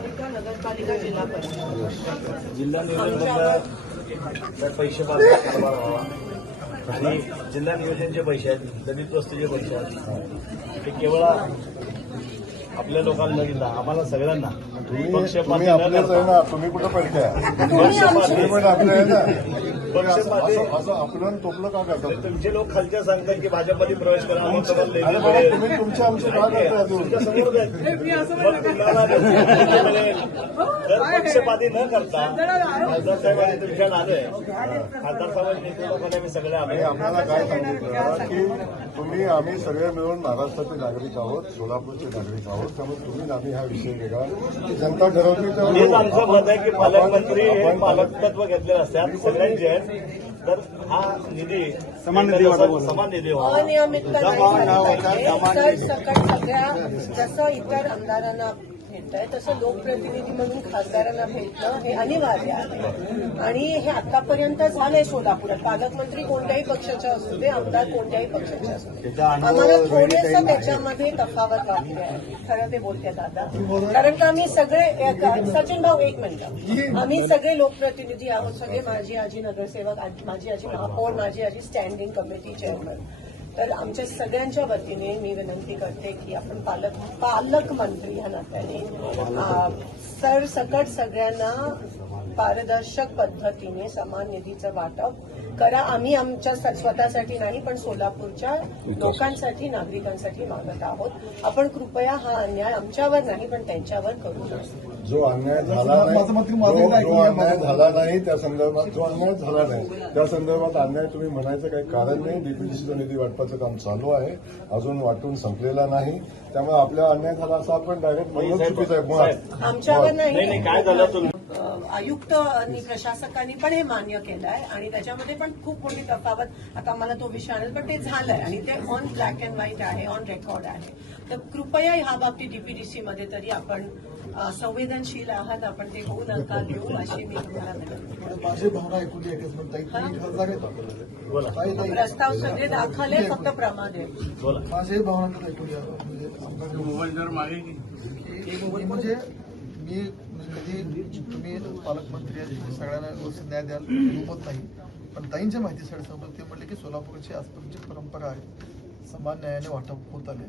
महापालिका नगरपालिका जिल्हा परिषद. जिल्हा पैसे बाजूला कारभार व्हावा आणि जिल्हा नियोजनचे पैसे आहेत दलित वस्तूचे पैसे आहेत ते केवळ आपल्या लोकांना न दिला आम्हाला सगळ्यांना. तुम्ही पक्षपाती कुठं पडताय असं का करता? तुमचे लोक खालच्या सांगतात की भाजपमध्ये प्रवेश करा मग तुम्हाला अरे लेबल बाबा मिळेल. तुम्ही तुमचे आमचे का करताय अजून तुमच्यासमोर आहेत. मग तुम्हाला लेबल मिळेल. तर पक्षपाती न करता खासदार साहेबांनी तुमच्याकडे आलोय खासदार साहेबांच्या नेतृत्वाखाली आम्ही सगळे आणि आलोय आम्हाला काय सांगितलं की तुम्ही आम्ही सगळे मिळून महाराष्ट्राचे नागरिक आहोत सोलापूरचे नागरिक आहोत त्यामुळे तुम्ही आम्ही हा विषय वेगळा जनता ठरवते हेच आमचं मत आहे की पालकमंत्री हे पालकत्व घेतलेलं असतात सगळ्यांचे आहेत तर हा निधी समान निधी समान निधी व्हावा नाही झाली पाहिजे. तर. सकट सगळ्या जसं इतर आमदारांना भेटत आहे तसं लोकप्रतिनिधी म्हणून खासदारांना भेटणं हे अनिवार्य आहे. आणि हे आतापर्यंत झालंय सोलापुरात. पालकमंत्री कोणत्याही पक्षाच्या असू दे आमदार कोणत्याही पक्षाचे असू दे. आम्हाला थोडेसं त्याच्यामध्ये तफावत वाटते आहे खरं ते बोलते दादा. कारण का आम्ही सगळे सचिन भाऊ एक मिनिट. आम्ही सगळे लोकप्रतिनिधी आहोत. सगळे माझी आजी नगरसेवक माझी आजी महापौर माझी आजी स्टँडिंग कमिटी चेअरमन तर आमच्या सगळ्यांच्या वतीने मी विनंती करते की आपण पालक पालकमंत्री ह्या नात्याने अं, सरसकट सगळ्यांना पारदर्शक पद्धतीने समान निधीचं वाटप करा. आम्ही आमच्या स्वतःसाठी नाही पण सोलापूरच्या लोकांसाठी नागरिकांसाठी मागत आहोत. आपण कृपया हा अन्याय आमच्यावर नाही पण त्यांच्यावर करू नये जो अन्याय झाला नाही जो- जो अन्याय झाला नाही त्या संदर्भात जो अन्याय झाला नाही त्या संदर्भात अन्याय तुम्ही म्हणायचं काही कारण नाही. डीपीडीसीचं निधी वाटपाचं काम चालू आहे. अजून वाटून संपलेला नाही. त्यामुळे आपल्या अन्याय झाला असं आपण डायरेक्ट चुकीचं आहे. आमच्यावर नाही. नाही नाही काय झालं आयुक्त आणि प्रशासकांनी पण हे मान्य केलं आहे आणि त्याच्यामध्ये पण खूप मोठी तफावत आता मला तो विषय आणेल पण ते झालंय आणि ते ऑन ब्लॅक अँड व्हाईट आहे ऑन रेकॉर्ड आहे. तर कृपया ह्या बाबतीत डीपीडीसी मध्ये तरी आपण संवेदनशील आहात आपण ते होऊ नका देऊ अशी मी तुम्हाला. माझी भावना ऐकून एकच प्रस्ताव सगळे दाखल आहे फक्त प्रमाण आहे. माझी भावना ऐकून म्हणजे आमदार की- म्हणजे मी कधी तुम्ही पालकमंत्री आहेत तुम्ही सगळ्यांना व्यवस्थित न्याय द्याल होत नाही. पण ताईंच्या माहितीसाठी सांगतो ते म्हणले की सोलापूरची आजपर्यंतची परंपरा आहे समान न्यायाने वाटप होत आले.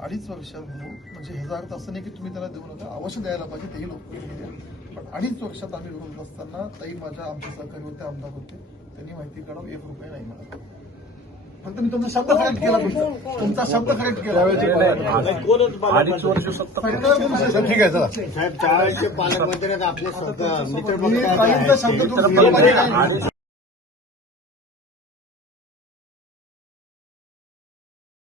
अडीच वर्ष म्हणजे ह्याचा अर्थ असं नाही की तुम्ही त्याला देऊ नका अवश्य द्यायला पाहिजे तेही लोक पण अडीच वर्षात आम्ही विरोध असताना ताई माझ्या आमचे सहकारी होते आमदार होते. त्यांनी माहिती काढावं एक रुपये नाही मिळाला फक्त मी तुमचा शब्द करेक्ट केला फक्त. तुमचा शब्द करेक्ट केला. ठीक आहे चला. साहेब त्यावेळेचे पालकमंत्री आपले स्वतः मित्र शब्द